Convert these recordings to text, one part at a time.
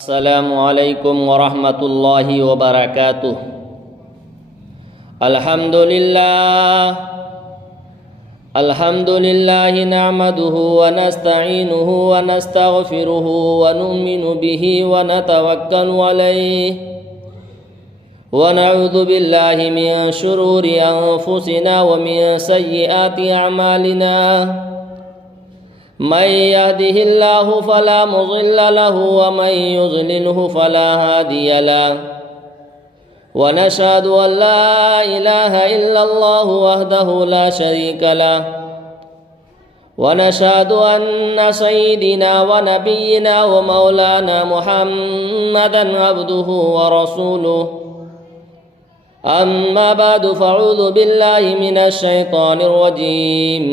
السلام علیکم ورحمۃ اللہ وبرکاتہ۔ الحمد للہ نحمده ونستعینه ونستغفره ونؤمن به ونتوکل علیہ ونعوذ باللہ من شرور انفسنا ومن سیئات اعمالنا من يهده الله فلا مضل له ومن يضلله فلا هادي له ونشهد أن لا إله إلا الله وحده لا شريك له ونشهد أن سيدنا ونبينا ومولانا محمدا عبده ورسوله أما بعد فأعوذ بالله من الشيطان الرجيم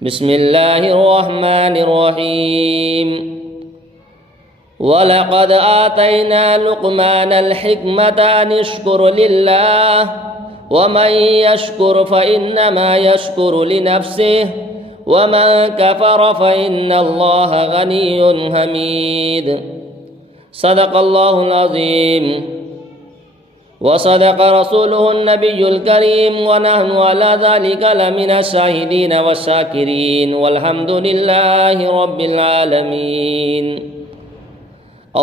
بسم الله الرحمن الرحيم وَلَقَدْ آتَيْنَا لُقْمَانَ الْحِكْمَةَ أَنِ اشْكُرْ لِلَّهِ وَمَنْ يَشْكُرْ فَإِنَّمَا يَشْكُرُ لِنَفْسِهِ وَمَنْ كَفَرَ فَإِنَّ اللَّهَ غَنِيٌّ حَمِيدٌ صدق اللہ العظیم وصدق رسوله النبي الكريم ونحن على ذلك لمن الشاهدين والشاكرين والحمد لله رب العالمين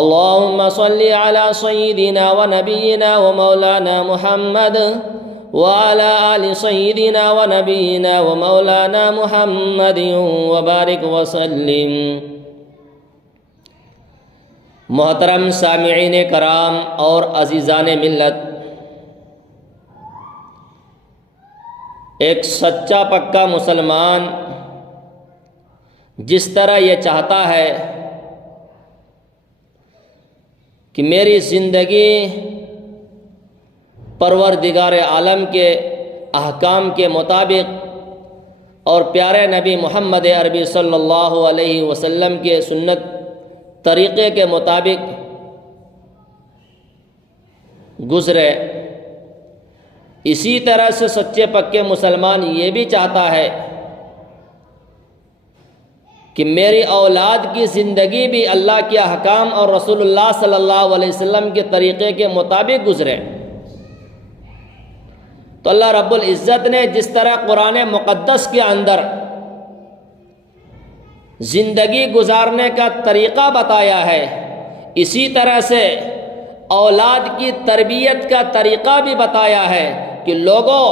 اللهم صل على سيدنا ونبينا ومولانا محمد وعلى آل سيدنا ونبينا ومولانا محمد وبارك وسلم۔ محترم سامعین کرام اور عزیزان ملت، ایک سچا پکا مسلمان جس طرح یہ چاہتا ہے کہ میری زندگی پروردگار عالم کے احکام کے مطابق اور پیارے نبی محمد عربی صلی اللہ علیہ وسلم کے سنت طریقے کے مطابق گزرے، اسی طرح سے سچے پکے مسلمان یہ بھی چاہتا ہے کہ میری اولاد کی زندگی بھی اللہ کے احکام اور رسول اللہ صلی اللہ علیہ وسلم کے طریقے کے مطابق گزرے۔ تو اللہ رب العزت نے جس طرح قرآن مقدس کے اندر زندگی گزارنے کا طریقہ بتایا ہے، اسی طرح سے اولاد کی تربیت کا طریقہ بھی بتایا ہے کہ لوگوں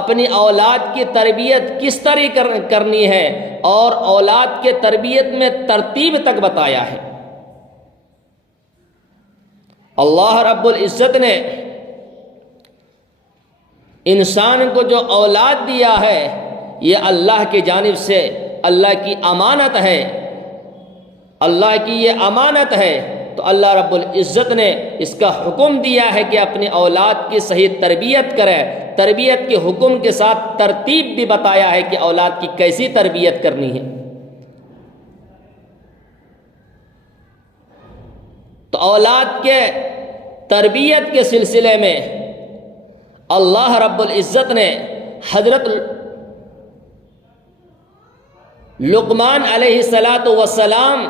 اپنی اولاد کی تربیت کس طرح کرنی ہے، اور اولاد کے تربیت میں ترتیب تک بتایا ہے۔ اللہ رب العزت نے انسان کو جو اولاد دیا ہے یہ اللہ کی جانب سے اللہ کی امانت ہے، اللہ کی یہ امانت ہے، تو اللہ رب العزت نے اس کا حکم دیا ہے کہ اپنی اولاد کی صحیح تربیت کرے۔ تربیت کے حکم کے ساتھ ترتیب بھی بتایا ہے کہ اولاد کی کیسی تربیت کرنی ہے۔ تو اولاد کے تربیت کے سلسلے میں اللہ رب العزت نے حضرت لقمان علیہ السلام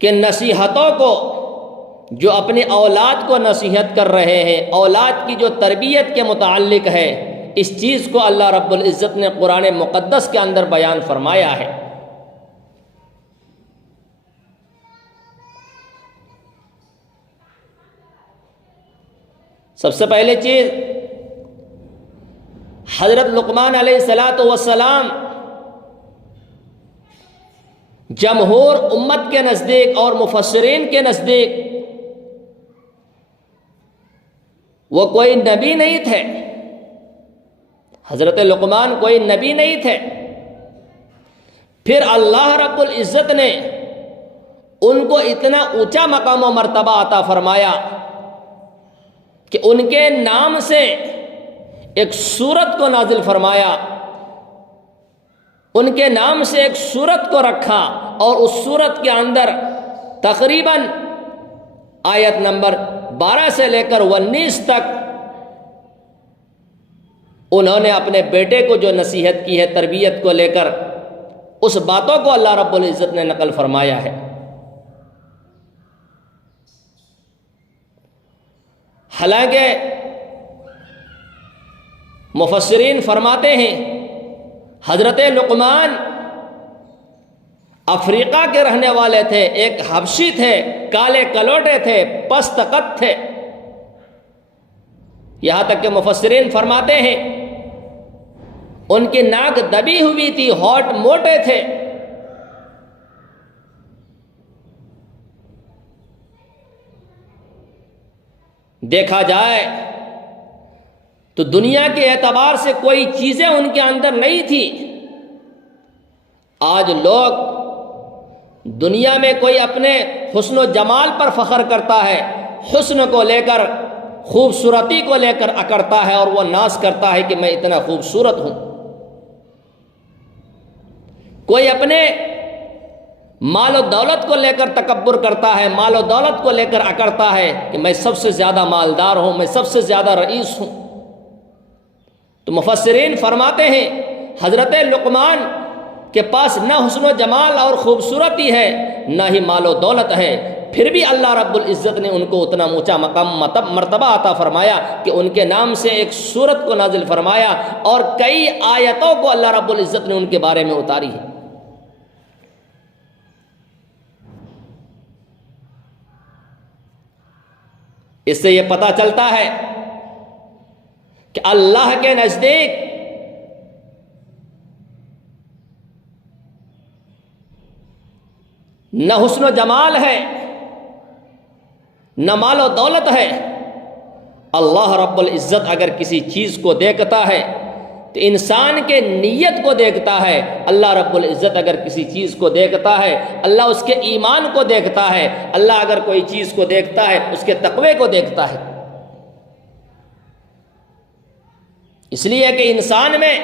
کے نصیحتوں کو، جو اپنی اولاد کو نصیحت کر رہے ہیں، اولاد کی جو تربیت کے متعلق ہے، اس چیز کو اللہ رب العزت نے قرآن مقدس کے اندر بیان فرمایا ہے۔ سب سے پہلے چیز، حضرت لقمان علیہ السلام جمہور امت کے نزدیک اور مفسرین کے نزدیک وہ کوئی نبی نہیں تھے۔ حضرت لقمان کوئی نبی نہیں تھے، پھر اللہ رب العزت نے ان کو اتنا اونچا مقام و مرتبہ عطا فرمایا کہ ان کے نام سے ایک سورت کو نازل فرمایا، ان کے نام سے ایک سورت کو رکھا، اور اس سورت کے اندر تقریباً آیت نمبر 12 سے لے کر 19 تک انہوں نے اپنے بیٹے کو جو نصیحت کی ہے تربیت کو لے کر، اس باتوں کو اللہ رب العزت نے نقل فرمایا ہے۔ حالانکہ مفسرین فرماتے ہیں حضرت لقمان افریقہ کے رہنے والے تھے، ایک حبشی تھے، کالے کلوٹے تھے، پست قد تھے، یہاں تک کہ مفسرین فرماتے ہیں ان کی ناک دبی ہوئی تھی، ہونٹ موٹے تھے۔ دیکھا جائے تو دنیا کے اعتبار سے کوئی چیزیں ان کے اندر نہیں تھی۔ آج لوگ دنیا میں کوئی اپنے حسن و جمال پر فخر کرتا ہے، حسن کو لے کر، خوبصورتی کو لے کر اکڑتا ہے اور وہ ناز کرتا ہے کہ میں اتنا خوبصورت ہوں۔ کوئی اپنے مال و دولت کو لے کر تکبر کرتا ہے، مال و دولت کو لے کر اکڑتا ہے کہ میں سب سے زیادہ مالدار ہوں، میں سب سے زیادہ رئیس ہوں۔ تو مفسرین فرماتے ہیں حضرت لقمان کے پاس نہ حسن و جمال اور خوبصورتی ہے، نہ ہی مال و دولت ہے، پھر بھی اللہ رب العزت نے ان کو اتنا اونچا مقام مرتبہ عطا فرمایا کہ ان کے نام سے ایک سورت کو نازل فرمایا اور کئی آیتوں کو اللہ رب العزت نے ان کے بارے میں اتاری ہے۔ اس سے یہ پتہ چلتا ہے کہ اللہ کے نزدیک نہ حسن و جمال ہے، نہ مال و دولت ہے۔ اللہ رب العزت اگر کسی چیز کو دیکھتا ہے تو انسان کے نیت کو دیکھتا ہے۔ اللہ رب العزت اگر کسی چیز کو دیکھتا ہے، اللہ اس کے ایمان کو دیکھتا ہے۔ اللہ اگر کوئی چیز کو دیکھتا ہے، اس کے تقوی کو دیکھتا ہے۔ اس لیے کہ انسان میں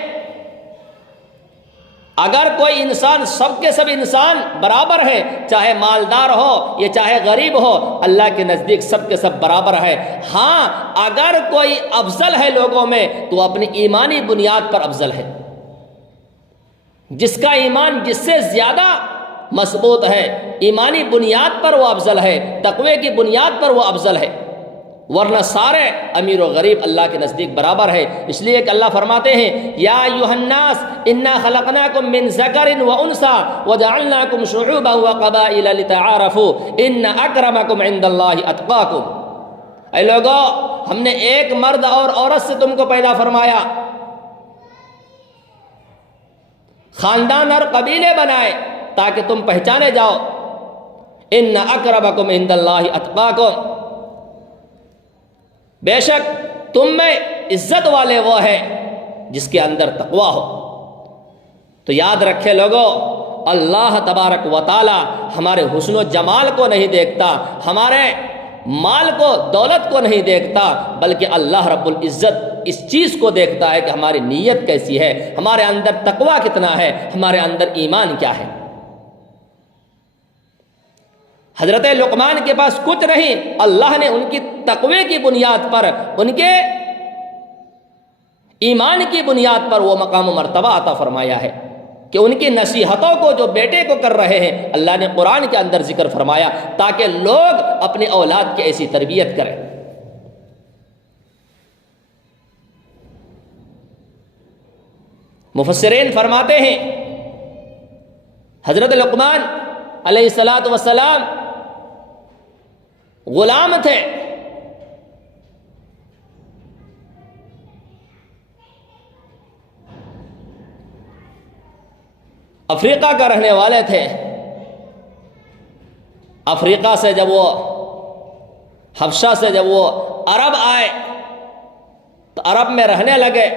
اگر کوئی انسان، سب کے سب انسان برابر ہے، چاہے مالدار ہو یا چاہے غریب ہو، اللہ کے نزدیک سب کے سب برابر ہے۔ ہاں اگر کوئی افضل ہے لوگوں میں تو اپنی ایمانی بنیاد پر افضل ہے۔ جس کا ایمان جس سے زیادہ مضبوط ہے، ایمانی بنیاد پر وہ افضل ہے، تقوی کی بنیاد پر وہ افضل ہے، ورنہ سارے امیر و غریب اللہ کے نزدیک برابر ہے۔ اس لیے کہ اللہ فرماتے ہیں یا ایھا الناس انا خلقناکم من ذکر و انثی وجعلناکم شعوبا وقبائل لتعارفوا ان اکرمکم عند اللہ اتقاکم۔ اے لوگو، ہم نے ایک مرد اور عورت سے تم کو پیدا فرمایا، خاندان اور قبیلے بنائے تاکہ تم پہچانے جاؤ۔ ان اکرمکم عند اللہ اتقاکم، بے شک تم میں عزت والے وہ ہے جس کے اندر تقوی ہو۔ تو یاد رکھے لوگو، اللہ تبارک و تعالی ہمارے حسن و جمال کو نہیں دیکھتا، ہمارے مال کو، دولت کو نہیں دیکھتا، بلکہ اللہ رب العزت اس چیز کو دیکھتا ہے کہ ہماری نیت کیسی ہے، ہمارے اندر تقوی کتنا ہے، ہمارے اندر ایمان کیا ہے۔ حضرت لقمان کے پاس کچھ نہیں، اللہ نے ان کی تقوی کی بنیاد پر، ان کے ایمان کی بنیاد پر وہ مقام و مرتبہ عطا فرمایا ہے کہ ان کی نصیحتوں کو جو بیٹے کو کر رہے ہیں، اللہ نے قرآن کے اندر ذکر فرمایا تاکہ لوگ اپنے اولاد کی ایسی تربیت کریں۔ مفسرین فرماتے ہیں حضرت لقمان علیہ الصلاۃ والسلام غلام تھے، افریقہ کا رہنے والے تھے۔ افریقہ سے جب وہ، حبشہ سے جب وہ عرب آئے تو عرب میں رہنے لگے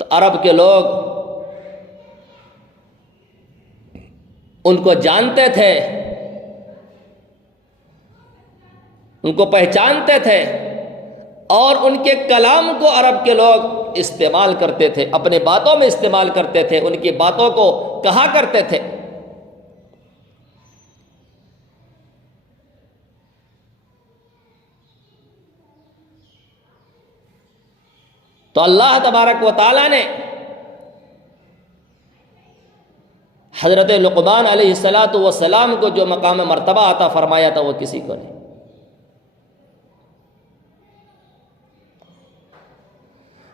تو عرب کے لوگ ان کو جانتے تھے، ان کو پہچانتے تھے اور ان کے کلام کو عرب کے لوگ استعمال کرتے تھے، اپنی باتوں میں استعمال کرتے تھے، ان کی باتوں کو کہا کرتے تھے۔ تو اللہ تبارک و تعالیٰ نے حضرت لقمان علیہ السلام کو جو مقام مرتبہ عطا فرمایا تھا وہ کسی کو نہیں۔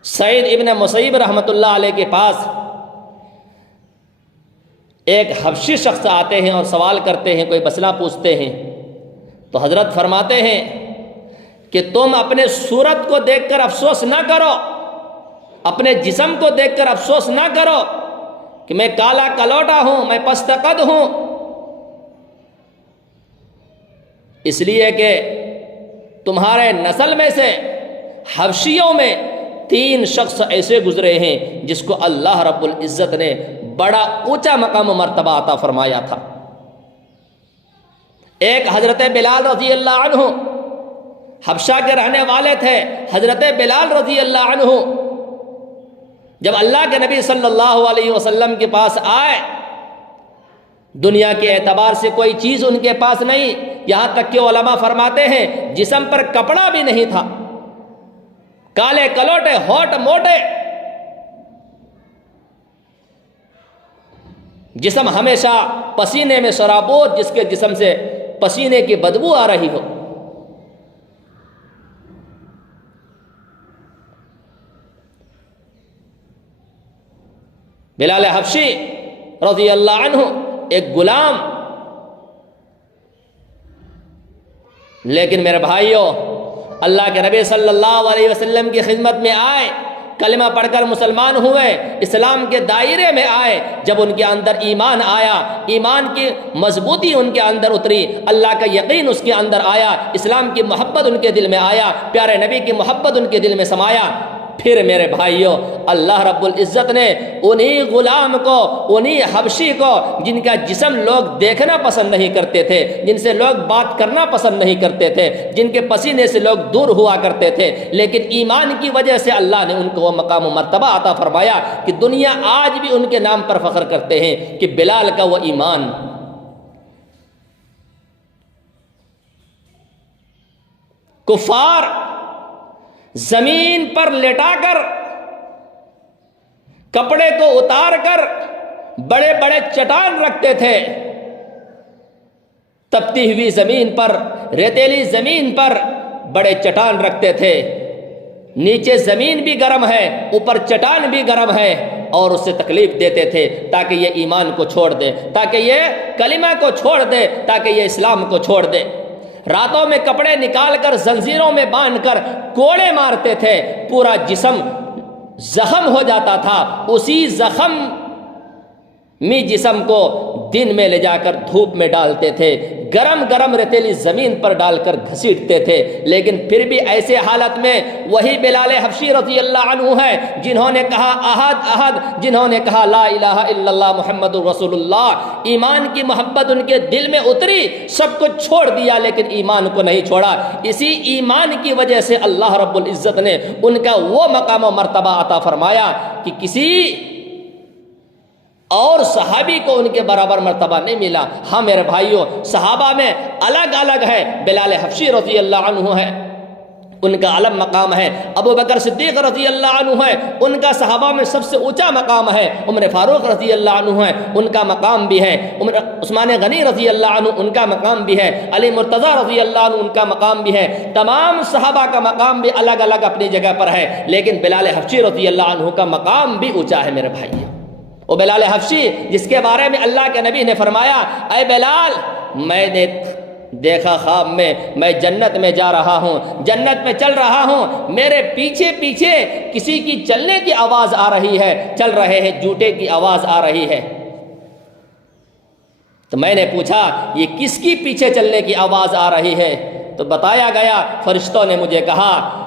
سعید ابن مسیب رحمۃ اللہ علیہ کے پاس ایک حبشی شخص آتے ہیں اور سوال کرتے ہیں، کوئی مسئلہ پوچھتے ہیں، تو حضرت فرماتے ہیں کہ تم اپنے صورت کو دیکھ کر افسوس نہ کرو، اپنے جسم کو دیکھ کر افسوس نہ کرو کہ میں کالا کلوٹا ہوں، میں پست قد ہوں، اس لیے کہ تمہارے نسل میں سے حبشیوں میں 3 شخص ایسے گزرے ہیں جس کو اللہ رب العزت نے بڑا اونچا مقام و مرتبہ عطا فرمایا تھا۔ ایک حضرت بلال رضی اللہ عنہ، حبشہ کے رہنے والے تھے حضرت بلال رضی اللہ عنہ، جب اللہ کے نبی صلی اللہ علیہ وسلم کے پاس آئے، دنیا کے اعتبار سے کوئی چیز ان کے پاس نہیں، یہاں تک کہ علماء فرماتے ہیں جسم پر کپڑا بھی نہیں تھا، کالے کلوٹے، ہوٹ موٹے، جسم ہمیشہ پسینے میں سرابور، جس کے جسم سے پسینے کی بدبو آ رہی ہو۔ بلال حبشی رضی اللہ عنہ ایک غلام، لیکن میرے بھائیوں اللہ کے نبی صلی اللہ علیہ وسلم کی خدمت میں آئے، کلمہ پڑھ کر مسلمان ہوئے، اسلام کے دائرے میں آئے، جب ان کے اندر ایمان آیا، ایمان کی مضبوطی ان کے اندر اتری، اللہ کا یقین اس کے اندر آیا، اسلام کی محبت ان کے دل میں آیا، پیارے نبی کی محبت ان کے دل میں سمایا، پھر میرے بھائیوں اللہ رب العزت نے انہی غلام کو، انہی حبشی کو جن کا جسم لوگ دیکھنا پسند نہیں کرتے تھے، جن سے لوگ بات کرنا پسند نہیں کرتے تھے، جن کے پسینے سے لوگ دور ہوا کرتے تھے، لیکن ایمان کی وجہ سے اللہ نے ان کو وہ مقام و مرتبہ عطا فرمایا کہ دنیا آج بھی ان کے نام پر فخر کرتے ہیں کہ بلال کا وہ ایمان۔ کفار زمین پر لٹا کر، کپڑے کو اتار کر بڑے بڑے چٹان رکھتے تھے، تپتی ہوئی زمین پر، ریتیلی زمین پر بڑے چٹان رکھتے تھے، نیچے زمین بھی گرم ہے، اوپر چٹان بھی گرم ہے، اور اسے تکلیف دیتے تھے تاکہ یہ ایمان کو چھوڑ دے، تاکہ یہ کلمہ کو چھوڑ دے، تاکہ یہ اسلام کو چھوڑ دے۔ راتوں میں کپڑے نکال کر زنجیروں میں باندھ کر کوڑے مارتے تھے، پورا جسم زخم ہو جاتا تھا، اسی زخم میں جسم کو دن میں لے جا کر دھوپ میں ڈالتے تھے، گرم گرم ریتیلی زمین پر ڈال کر گھسیٹتے تھے، لیکن پھر بھی ایسے حالت میں وہی بلال حبشی رضی اللہ عنہ ہے جنہوں نے کہا احد احد، جنہوں نے کہا لا الہ الا اللہ محمد رسول اللہ، ایمان کی محبت ان کے دل میں اتری، سب کچھ چھوڑ دیا لیکن ایمان کو نہیں چھوڑا۔ اسی ایمان کی وجہ سے اللہ رب العزت نے ان کا وہ مقام و مرتبہ عطا فرمایا کہ کسی اور صحابی کو ان کے برابر مرتبہ نہیں ملا۔ ہاں میرے بھائیوں صحابہ میں الگ الگ ہے، بلال حبشی رضی اللہ عنہ ہے، ان کا الگ مقام ہے، ابو بکر صدیق رضی اللہ عنہ ہے، ان کا صحابہ میں سب سے اونچا مقام ہے، عمر فاروق رضی اللہ عنہ ہے، ان کا مقام بھی ہے، عثمان غنی رضی اللہ عنہ ان کا مقام بھی ہے، علی مرتضی رضی اللہ عنہ ان کا مقام بھی ہے، تمام صحابہ کا مقام بھی الگ الگ اپنی جگہ پر ہے، لیکن بلال حبشی رضی اللہ عنہ کا مقام بھی اونچا ہے میرے بھائی۔ وہ بلال حبشی جس کے بارے میں اللہ کے نبی نے فرمایا اے بلال میں نے دیکھا خواب میں جنت میں جا رہا ہوں، جنت میں چل رہا ہوں، میرے پیچھے پیچھے کسی کی چلنے کی آواز آ رہی ہے، چل رہے ہیں، جوتے کی آواز آ رہی ہے۔ تو میں نے پوچھا یہ کس کی پیچھے چلنے کی آواز آ رہی ہے؟ تو بتایا گیا، فرشتوں نے مجھے کہا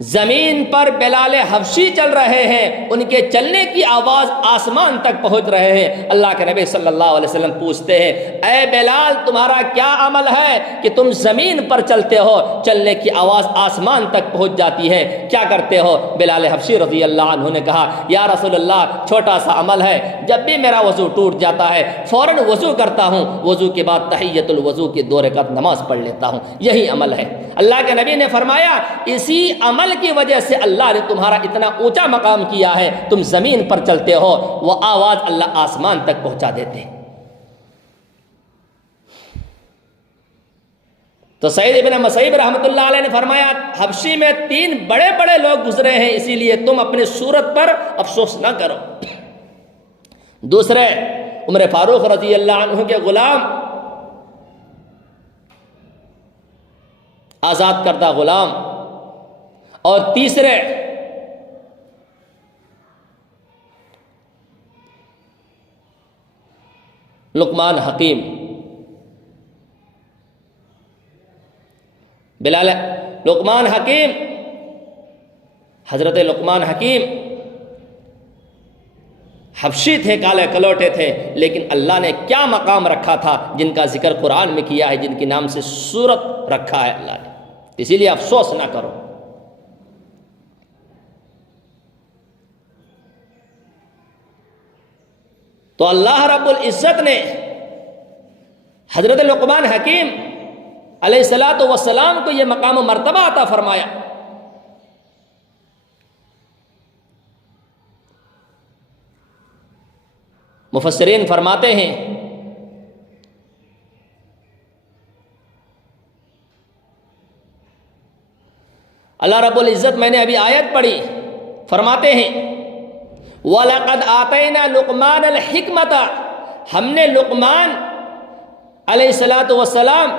زمین پر بلال حبشی چل رہے ہیں، ان کے چلنے کی آواز آسمان تک پہنچ رہے ہیں۔ اللہ کے نبی صلی اللہ علیہ وسلم پوچھتے ہیں اے بلال تمہارا کیا عمل ہے کہ تم زمین پر چلتے ہو، چلنے کی آواز آسمان تک پہنچ جاتی ہے، کیا کرتے ہو؟ بلال حبشی رضی اللہ عنہ نے کہا یا رسول اللہ چھوٹا سا عمل ہے، جب بھی میرا وضو ٹوٹ جاتا ہے فوراً وضو کرتا ہوں، وضو کے بعد تحیۃ الوضو کی 2 رکعت نماز پڑھ لیتا ہوں، یہی عمل ہے۔ اللہ کے نبی نے فرمایا اسی عمل عمل کی وجہ سے اللہ نے تمہارا اتنا اونچا مقام کیا ہے، تم زمین پر چلتے ہو، وہ آواز اللہ آسمان تک پہنچا دیتے ہیں۔ تو سعید ابن مسیب رحمۃ اللہ علیہ نے فرمایا حبشی میں 3 بڑے بڑے لوگ گزرے ہیں، اسی لیے تم اپنی صورت پر افسوس نہ کرو۔ دوسرے عمر فاروق رضی اللہ عنہ کے غلام، آزاد کردہ غلام، اور تیسرے لقمان حکیم۔ بلال لقمان حکیم، حضرت لقمان حکیم حبشی تھے، کالے کلوٹے تھے، لیکن اللہ نے کیا مقام رکھا تھا جن کا ذکر قرآن میں کیا ہے، جن کے نام سے سورت رکھا ہے اللہ نے۔ اسی لیے افسوس نہ کرو۔ تو اللہ رب العزت نے حضرت لقمان حکیم علیہ الصلاۃ والسلام کو یہ مقام و مرتبہ عطا فرمایا۔ مفسرین فرماتے ہیں اللہ رب العزت، میں نے ابھی آیت پڑھی، فرماتے ہیں وَلَقَدْ آتَيْنَا لُقْمَانَ الْحِكْمَةَ، ہم نے لقمان علیہ الصلاۃ والسلام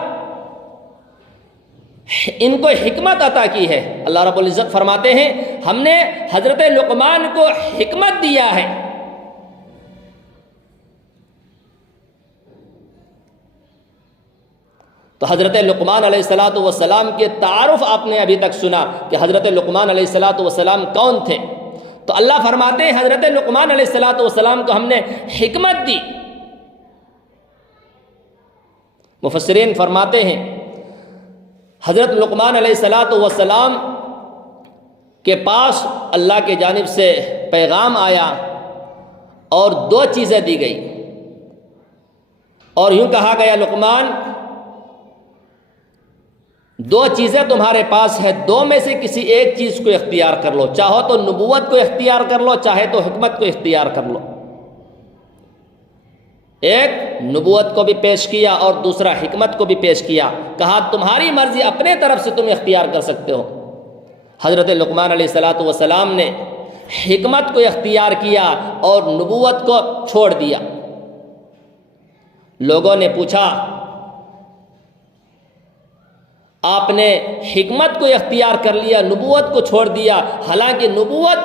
ان کو حکمت عطا کی ہے۔ اللہ رب العزت فرماتے ہیں ہم نے حضرت لقمان کو حکمت دیا ہے۔ تو حضرت لقمان علیہ الصلاۃ والسلام کے تعارف آپ نے ابھی تک سنا کہ حضرت لقمان علیہ الصلاۃ والسلام کون تھے۔ تو اللہ فرماتے ہیں حضرت لقمان علیہ الصلاۃ والسلام کو ہم نے حکمت دی۔ مفسرین فرماتے ہیں حضرت لقمان علیہ الصلاۃ والسلام کے پاس اللہ کے جانب سے پیغام آیا اور 2 چیزیں دی گئی، اور یوں کہا گیا لقمان 2 چیزیں تمہارے پاس ہے، 2 میں سے کسی ایک چیز کو اختیار کر لو، چاہو تو نبوت کو اختیار کر لو، چاہے تو حکمت کو اختیار کر لو۔ ایک نبوت کو بھی پیش کیا اور دوسرا حکمت کو بھی پیش کیا، کہا تمہاری مرضی، اپنے طرف سے تم اختیار کر سکتے ہو۔ حضرت لقمان علیہ الصلاۃ والسلام نے حکمت کو اختیار کیا اور نبوت کو چھوڑ دیا۔ لوگوں نے پوچھا آپ نے حکمت کو اختیار کر لیا، نبوت کو چھوڑ دیا، حالانکہ نبوت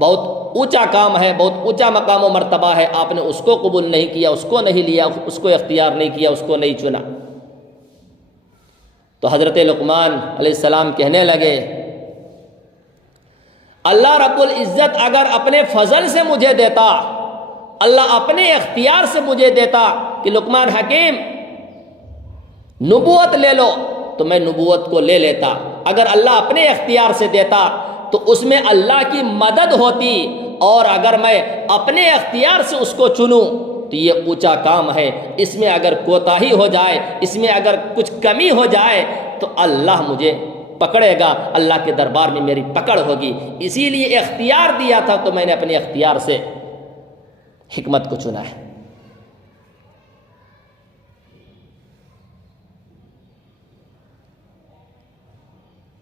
بہت اونچا کام ہے، بہت اونچا مقام و مرتبہ ہے، آپ نے اس کو قبول نہیں کیا، اس کو نہیں لیا، اس کو اختیار نہیں کیا، اس کو نہیں چنا۔ تو حضرت لقمان علیہ السلام کہنے لگے اللہ رب العزت اگر اپنے فضل سے مجھے دیتا، اللہ اپنے اختیار سے مجھے دیتا کہ لقمان حکیم نبوت لے لو، تو میں نبوت کو لے لیتا۔ اگر اللہ اپنے اختیار سے دیتا تو اس میں اللہ کی مدد ہوتی، اور اگر میں اپنے اختیار سے اس کو چنوں تو یہ اونچا کام ہے، اس میں اگر کوتاہی ہو جائے، اس میں اگر کچھ کمی ہو جائے تو اللہ مجھے پکڑے گا، اللہ کے دربار میں میری پکڑ ہوگی۔ اسی لیے اختیار دیا تھا تو میں نے اپنے اختیار سے حکمت کو چنا ہے۔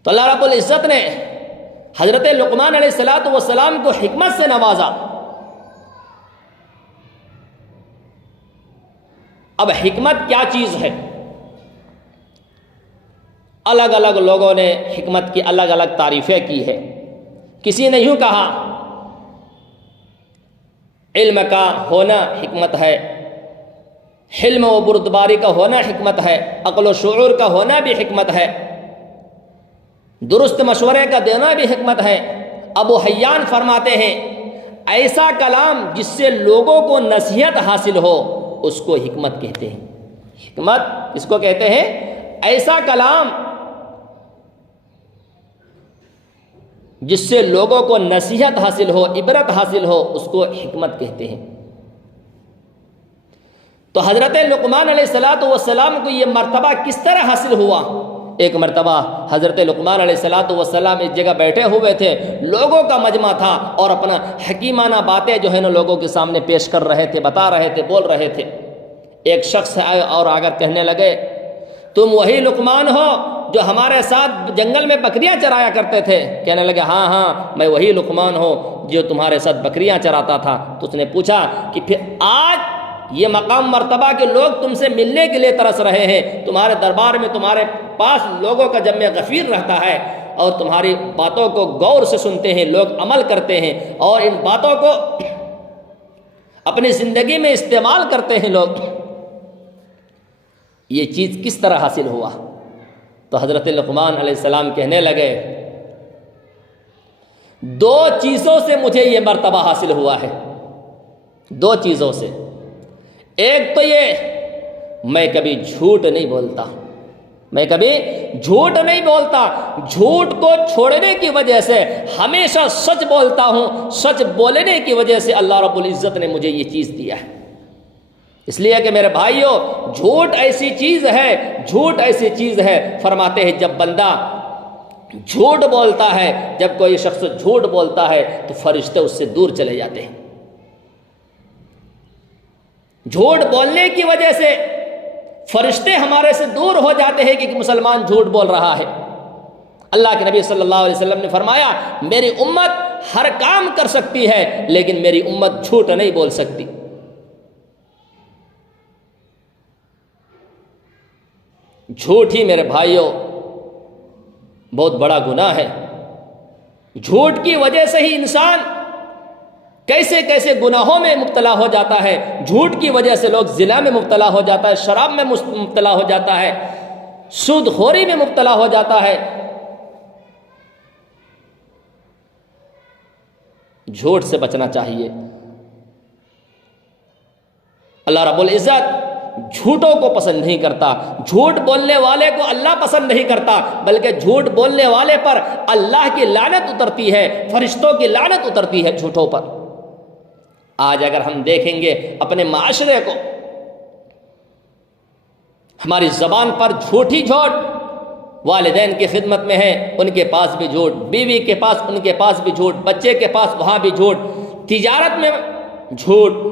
تو اللہ رب العزت نے حضرت لقمان علیہ الصلاۃ والسلام کو حکمت سے نوازا۔ اب حکمت کیا چیز ہے؟ الگ الگ لوگوں نے حکمت کی الگ الگ تعریفیں کی ہے۔ کسی نے یوں کہا علم کا ہونا حکمت ہے، حلم و بردباری کا ہونا حکمت ہے، عقل و شعور کا ہونا بھی حکمت ہے، درست مشورے کا دینا بھی حکمت ہے۔ ابو حیان فرماتے ہیں ایسا کلام جس سے لوگوں کو نصیحت حاصل ہو اس کو حکمت کہتے ہیں۔ حکمت اس کو کہتے ہیں ایسا کلام جس سے لوگوں کو نصیحت حاصل ہو، عبرت حاصل ہو، اس کو حکمت کہتے ہیں۔ تو حضرت لقمان علیہ الصلاۃ والسلام کو یہ مرتبہ کس طرح حاصل ہوا؟ ایک مرتبہ حضرت لقمان علیہ السلام ایک جگہ بیٹھے ہوئے تھے، لوگوں کا مجمع تھا اور اپنا حکیمانہ باتیں جو ہے نا لوگوں کے سامنے پیش کر رہے تھے، بتا رہے تھے، بول رہے تھے۔ ایک شخص آئے اور آ کر کہنے لگے، تم وہی لقمان ہو جو ہمارے ساتھ جنگل میں بکریاں چرایا کرتے تھے؟ کہنے لگے ہاں ہاں میں وہی لقمان ہوں جو تمہارے ساتھ بکریاں چراتا تھا۔ تو اس نے پوچھا کہ پھر آج یہ مقام مرتبہ کے لوگ تم سے ملنے کے لیے ترس رہے ہیں، تمہارے دربار میں تمہارے پاس لوگوں کا جمع غفیر رہتا ہے اور تمہاری باتوں کو غور سے سنتے ہیں، لوگ عمل کرتے ہیں اور ان باتوں کو اپنی زندگی میں استعمال کرتے ہیں لوگ، یہ چیز کس طرح حاصل ہوا؟ تو حضرت لقمان علیہ السلام کہنے لگے، دو چیزوں سے مجھے یہ مرتبہ حاصل ہوا ہے، دو چیزوں سے۔ ایک تو یہ میں کبھی جھوٹ نہیں بولتا، میں کبھی جھوٹ نہیں بولتا، جھوٹ کو چھوڑنے کی وجہ سے ہمیشہ سچ بولتا ہوں، سچ بولنے کی وجہ سے اللہ رب العزت نے مجھے یہ چیز دیا ہے۔ اس لیے کہ میرے بھائیوں، جھوٹ ایسی چیز ہے، جھوٹ ایسی چیز ہے، فرماتے ہیں جب بندہ جھوٹ بولتا ہے، جب کوئی شخص جھوٹ بولتا ہے تو فرشتے اس سے دور چلے جاتے ہیں۔ جھوٹ بولنے کی وجہ سے فرشتے ہمارے سے دور ہو جاتے ہیں کہ مسلمان جھوٹ بول رہا ہے۔ اللہ کے نبی صلی اللہ علیہ وسلم نے فرمایا، میری امت ہر کام کر سکتی ہے لیکن میری امت جھوٹ نہیں بول سکتی۔ جھوٹ ہی میرے بھائیوں بہت بڑا گناہ ہے۔ جھوٹ کی وجہ سے ہی انسان کیسے کیسے گناہوں میں مبتلا ہو جاتا ہے۔ جھوٹ کی وجہ سے لوگ زنا میں مبتلا ہو جاتا ہے، شراب میں مبتلا ہو جاتا ہے، سود خوری میں مبتلا ہو جاتا ہے۔ جھوٹ سے بچنا چاہیے۔ اللہ رب العزت جھوٹوں کو پسند نہیں کرتا، جھوٹ بولنے والے کو اللہ پسند نہیں کرتا، بلکہ جھوٹ بولنے والے پر اللہ کی لعنت اترتی ہے، فرشتوں کی لعنت اترتی ہے جھوٹوں پر۔ آج اگر ہم دیکھیں گے اپنے معاشرے کو، ہماری زبان پر جھوٹ ہی جھوٹ، والدین کی خدمت میں ہے ان کے پاس بھی جھوٹ، بیوی کے پاس ان کے پاس بھی جھوٹ، بچے کے پاس وہاں بھی جھوٹ، تجارت میں جھوٹ،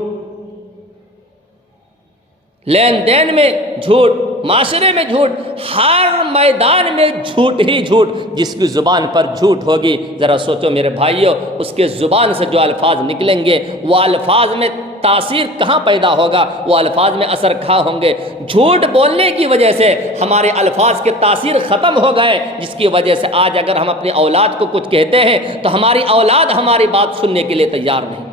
لین دین میں جھوٹ، معاشرے میں جھوٹ، ہر میدان میں جھوٹ ہی جھوٹ۔ جس کی زبان پر جھوٹ ہوگی، ذرا سوچو میرے بھائیوں، اس کے زبان سے جو الفاظ نکلیں گے وہ الفاظ میں تاثیر کہاں پیدا ہوگا، وہ الفاظ میں اثر کہاں ہوں گے۔ جھوٹ بولنے کی وجہ سے ہمارے الفاظ کے تاثیر ختم ہو گئے، جس کی وجہ سے آج اگر ہم اپنی اولاد کو کچھ کہتے ہیں تو ہماری اولاد ہماری بات سننے کے لیے تیار نہیں۔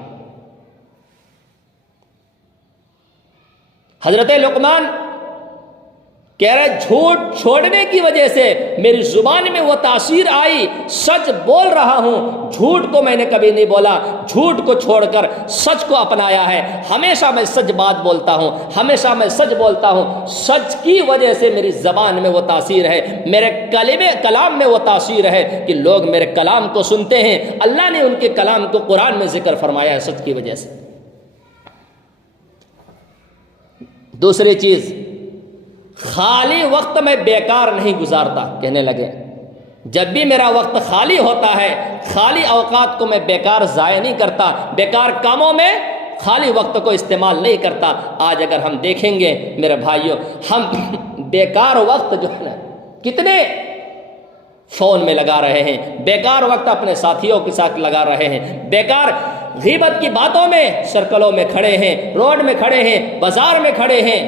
حضرت لقمان کہہ رہے جھوٹ چھوڑنے کی وجہ سے میری زبان میں وہ تاثیر آئی، سچ بول رہا ہوں، جھوٹ کو میں نے کبھی نہیں بولا، جھوٹ کو چھوڑ کر سچ کو اپنایا ہے۔ ہمیشہ میں سچ بات بولتا ہوں، ہمیشہ میں سچ بولتا ہوں، سچ کی وجہ سے میری زبان میں وہ تاثیر ہے، میرے کلام میں وہ تاثیر ہے کہ لوگ میرے کلام کو سنتے ہیں۔ اللہ نے ان کے کلام کو قرآن میں ذکر فرمایا ہے سچ کی وجہ سے۔ دوسری چیز، خالی وقت میں بیکار نہیں گزارتا۔ کہنے لگے جب بھی میرا وقت خالی ہوتا ہے، خالی اوقات کو میں بیکار ضائع نہیں کرتا، بیکار کاموں میں خالی وقت کو استعمال نہیں کرتا۔ آج اگر ہم دیکھیں گے میرے بھائیوں، ہم بیکار وقت جو ہے نا کتنے فون میں لگا رہے ہیں، بیکار وقت اپنے ساتھیوں کے ساتھ لگا رہے ہیں، بیکار غیبت کی باتوں میں سرکلوں میں کھڑے ہیں، روڈ میں کھڑے ہیں، بازار میں کھڑے ہیں،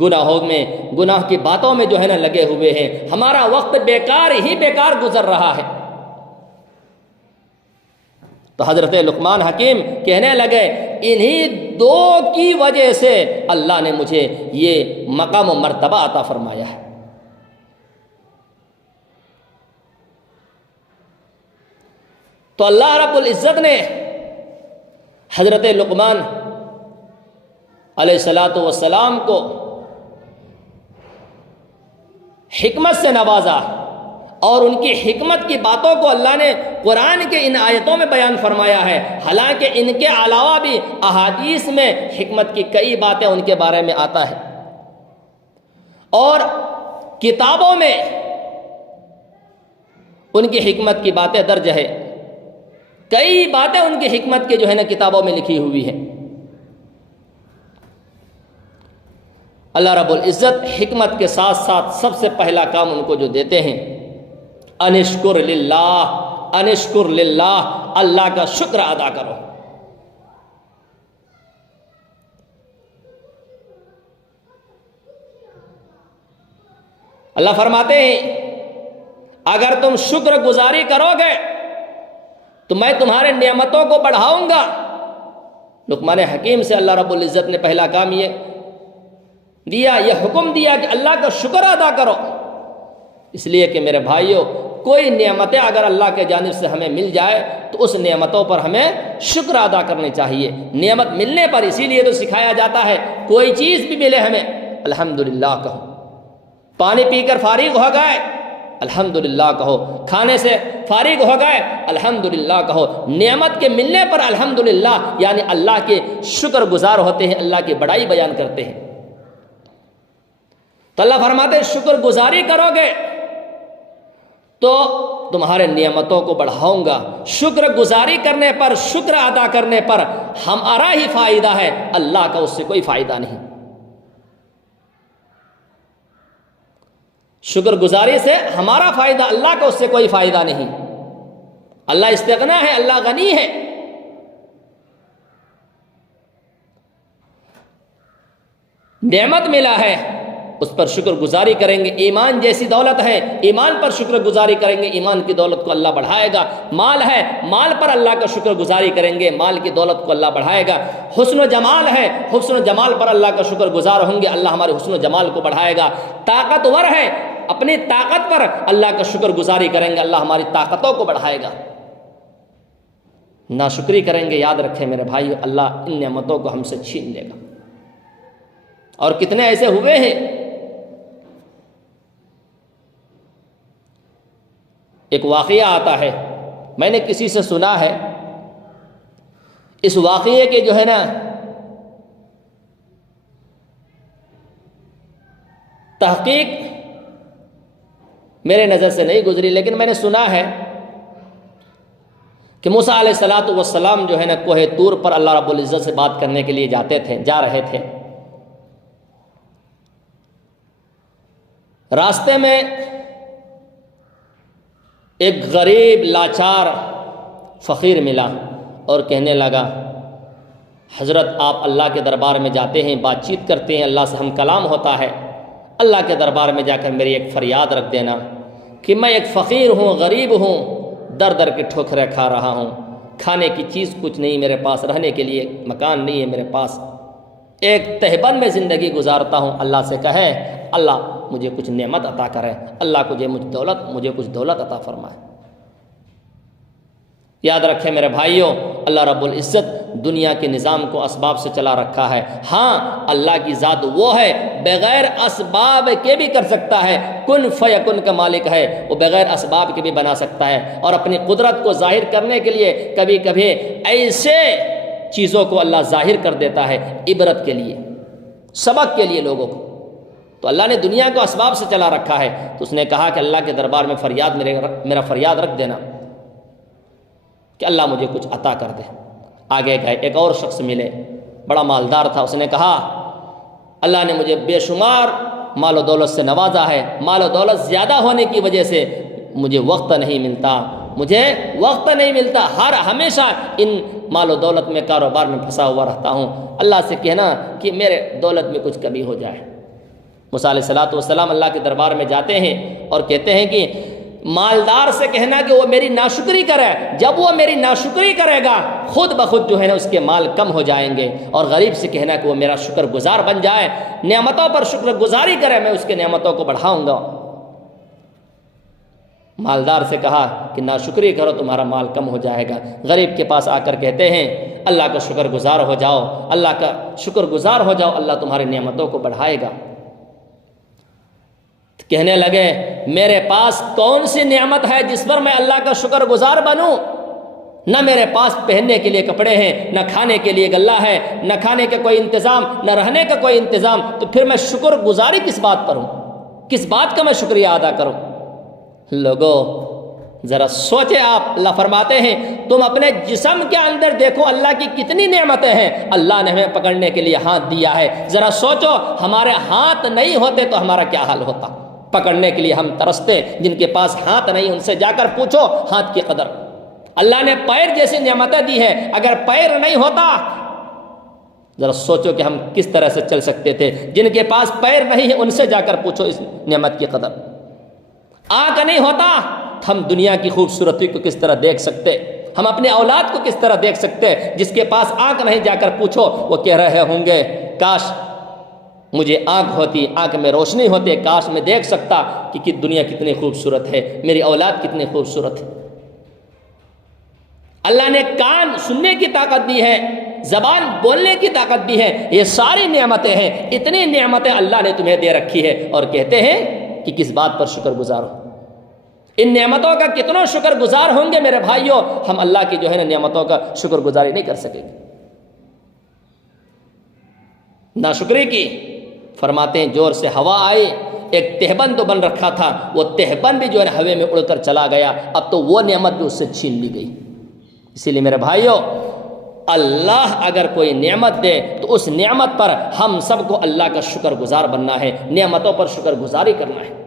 گناہوں میں، گناہ کی باتوں میں جو ہے نا لگے ہوئے ہیں۔ ہمارا وقت بیکار ہی بیکار گزر رہا ہے۔ تو حضرت لقمان حکیم کہنے لگے انہی دو کی وجہ سے اللہ نے مجھے یہ مقام و مرتبہ عطا فرمایا ہے۔ تو اللہ رب العزت نے حضرت لقمان علیہ السلام کو حکمت سے نوازا، اور ان کی حکمت کی باتوں کو اللہ نے قرآن کے ان آیتوں میں بیان فرمایا ہے۔ حالانکہ ان کے علاوہ بھی احادیث میں حکمت کی کئی باتیں ان کے بارے میں آتا ہے۔ اور کتابوں میں ان کی حکمت کی باتیں درج ہے، کئی باتیں ان کی حکمت کے جو ہے نا کتابوں میں لکھی ہوئی ہیں۔ اللہ رب العزت حکمت کے ساتھ ساتھ سب سے پہلا کام ان کو جو دیتے ہیں، انشکر للہ، انشکر للہ، اللہ کا شکر ادا کرو۔ اللہ فرماتے ہیں اگر تم شکر گزاری کرو گے تو میں تمہارے نعمتوں کو بڑھاؤں گا۔ لقمان حکیم سے اللہ رب العزت نے پہلا کام یہ دیا، یہ حکم دیا کہ اللہ کا شکر ادا کرو، اس لیے کہ میرے بھائیوں کوئی نعمتیں اگر اللہ کے جانب سے ہمیں مل جائے تو اس نعمتوں پر ہمیں شکر ادا کرنے چاہیے۔ نعمت ملنے پر اسی لیے تو سکھایا جاتا ہے کوئی چیز بھی ملے ہمیں الحمدللہ کہو، پانی پی کر فارغ ہو گئے الحمدللہ کہو، کھانے سے فارغ ہو گئے الحمدللہ کہو، نعمت کے ملنے پر الحمدللہ یعنی اللہ کے شکر گزار ہوتے ہیں، اللہ کی بڑائی بیان کرتے ہیں۔ تو اللہ فرماتے ہیں شکر گزاری کرو گے تو تمہارے نعمتوں کو بڑھاؤں گا۔ شکر گزاری کرنے پر، شکر ادا کرنے پر ہمارا ہی فائدہ ہے، اللہ کا اس سے کوئی فائدہ نہیں۔ شکر گزاری سے ہمارا فائدہ، اللہ کا اس سے کوئی فائدہ نہیں۔ اللہ استغنا ہے، اللہ غنی ہے۔ نعمت ملا ہے اس پر شکر گزاری کریں گے، ایمان جیسی دولت ہے ایمان پر شکر گزاری کریں گے، ایمان کی دولت کو اللہ بڑھائے گا۔ مال ہے، مال پر اللہ کا شکر گزاری کریں گے، مال کی دولت کو اللہ بڑھائے گا۔ حسن و جمال ہے، حسن و جمال پر اللہ کا شکر گزار ہوں گے، اللہ ہمارے حسن و جمال کو بڑھائے گا۔ طاقتور ہے، اپنی طاقت پر اللہ کا شکر گزاری کریں گے، اللہ ہماری طاقتوں کو بڑھائے گا۔ ناشکری کریں گے، یاد رکھیں میرے بھائی، اللہ ان نعمتوں کو ہم سے چھین لے گا۔ اور کتنے ایسے ہوئے ہیں، ایک واقعہ آتا ہے، میں نے کسی سے سنا ہے، اس واقعے کے جو ہے نا تحقیق میرے نظر سے نہیں گزری، لیکن میں نے سنا ہے کہ موسیٰ علیہ السلام جو ہے نا کوہ طور پر اللہ رب العزت سے بات کرنے کے لیے جا رہے تھے۔ راستے میں ایک غریب لاچار فقیر ملا اور کہنے لگا حضرت آپ اللہ کے دربار میں جاتے ہیں، بات چیت کرتے ہیں، اللہ سے ہم کلام ہوتا ہے، اللہ کے دربار میں جا کر میری ایک فریاد رکھ دینا کہ میں ایک فقیر ہوں، غریب ہوں، در در کے ٹھوکریں کھا رہا ہوں، کھانے کی چیز کچھ نہیں میرے پاس، رہنے کے لیے مکان نہیں ہے میرے پاس، ایک تہبند میں زندگی گزارتا ہوں، اللہ سے کہے اللہ مجھے کچھ نعمت عطا کرے، اللہ مجھے کچھ دولت عطا فرمائے۔ یاد رکھیں میرے بھائیوں، اللہ رب العزت دنیا کے نظام کو اسباب سے چلا رکھا ہے۔ ہاں اللہ کی ذات وہ ہے بغیر اسباب کے بھی کر سکتا ہے، کن فیکن کا مالک ہے، وہ بغیر اسباب کے بھی بنا سکتا ہے، اور اپنی قدرت کو ظاہر کرنے کے لیے کبھی کبھی ایسے چیزوں کو اللہ ظاہر کر دیتا ہے عبرت کے لیے، سبق کے لیے لوگوں کو۔ تو اللہ نے دنیا کو اسباب سے چلا رکھا ہے، تو اس نے کہا کہ اللہ کے دربار میں میرا فریاد رکھ دینا کہ اللہ مجھے کچھ عطا کر دے۔ آگے گئے، ایک اور شخص ملے، بڑا مالدار تھا، اس نے کہا اللہ نے مجھے بے شمار مال و دولت سے نوازا ہے، مال و دولت زیادہ ہونے کی وجہ سے مجھے وقت نہیں ملتا، ہمیشہ ان مال و دولت میں کاروبار میں پھنسا ہوا رہتا ہوں، اللہ سے کہنا کہ میرے دولت میں کچھ کمی ہو جائے۔ موسیٰ علیہ السلام اللہ کے دربار میں جاتے ہیں اور کہتے ہیں کہ مالدار سے کہنا کہ وہ میری ناشکری کرے، جب وہ میری ناشکری کرے گا خود بخود جو ہے نا اس کے مال کم ہو جائیں گے، اور غریب سے کہنا کہ وہ میرا شکر گزار بن جائے، نعمتوں پر شکر گزاری کرے، میں اس کے نعمتوں کو بڑھاؤں گا۔ مالدار سے کہا کہ ناشکری کرو تمہارا مال کم ہو جائے گا، غریب کے پاس آ کر کہتے ہیں اللہ کا شکر گزار ہو جاؤ، اللہ کا شکر گزار ہو جاؤ، اللہ تمہاری نعمتوں کو بڑھائے گا۔ کہنے لگے میرے پاس کون سی نعمت ہے جس پر میں اللہ کا شکر گزار بنوں؟ نہ میرے پاس پہننے کے لیے کپڑے ہیں، نہ کھانے کے لیے غلہ ہے، نہ کھانے کا کوئی انتظام، نہ رہنے کا کوئی انتظام، تو پھر میں شکر گزاری کس بات پر ہوں؟ کس بات کا میں شکریہ ادا کروں؟ لوگوں ذرا سوچے آپ، اللہ فرماتے ہیں تم اپنے جسم کے اندر دیکھو اللہ کی کتنی نعمتیں ہیں، اللہ نے ہمیں پکڑنے کے لیے ہاتھ دیا ہے، ذرا سوچو ہمارے ہاتھ نہیں ہوتے تو ہمارا کیا حال ہوتا؟ پکڑنے کے لیے ہم ترستے، جن کے پاس ہاتھ نہیں ان سے جا کر پوچھو ہاتھ کی قدر۔ اللہ نے پیر جیسی نعمتیں دی ہے، اگر پیر نہیں ہوتا ذرا سوچو کہ ہم کس طرح سے چل سکتے تھے۔ جن کے پاس پیر نہیں ہے ان سے جا کر پوچھو اس نعمت کی قدر۔ آنکھ نہیں ہوتا ہم دنیا کی خوبصورتی کو کس طرح دیکھ سکتے، ہم اپنے اولاد کو کس طرح دیکھ سکتے؟ جس کے پاس آنکھ نہیں جا کر پوچھو، وہ کہہ رہے ہوں گے کاش مجھے آنکھ ہوتی، آنکھ میں روشنی ہوتے، کاش میں دیکھ سکتا کہ دنیا کتنی خوبصورت ہے، میری اولاد کتنی خوبصورت ہے۔ اللہ نے کان سننے کی طاقت دی ہے، زبان بولنے کی طاقت دی ہے، یہ ساری نعمتیں ہیں، اتنی نعمتیں اللہ نے تمہیں دے رکھی ہے، اور کہتے ہیں کہ کس بات پر شکر گزار ہو؟ ان نعمتوں کا کتنا شکر گزار ہوں گے میرے بھائیوں؟ ہم اللہ کی جو ہے نا نعمتوں کا شکر گزاری نہیں کر سکیں گے۔ ناشکری کی فرماتے ہیں زور سے ہوا آئی، ایک تہبند تو بن رکھا تھا، وہ تہبند بھی جو ہے ہوے میں اڑ کر چلا گیا، اب تو وہ نعمت بھی اس سے چھین لی گئی۔ اسی لیے میرے بھائیوں، اللہ اگر کوئی نعمت دے تو اس نعمت پر ہم سب کو اللہ کا شکر گزار بننا ہے، نعمتوں پر شکر گزاری کرنا ہے۔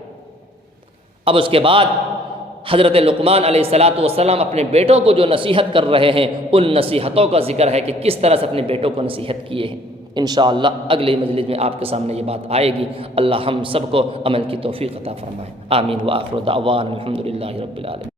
اب اس کے بعد حضرت لقمان علیہ السلام اپنے بیٹوں کو جو نصیحت کر رہے ہیں، ان نصیحتوں کا ذکر ہے کہ کس طرح سے اپنے بیٹوں کو نصیحت کیے ہیں۔ انشاءاللہ اگلی مجلس میں آپ کے سامنے یہ بات آئے گی۔ اللہ ہم سب کو عمل کی توفیق عطا فرمائے، آمین۔ وآخر دعوانا الحمدللہ رب العالمین۔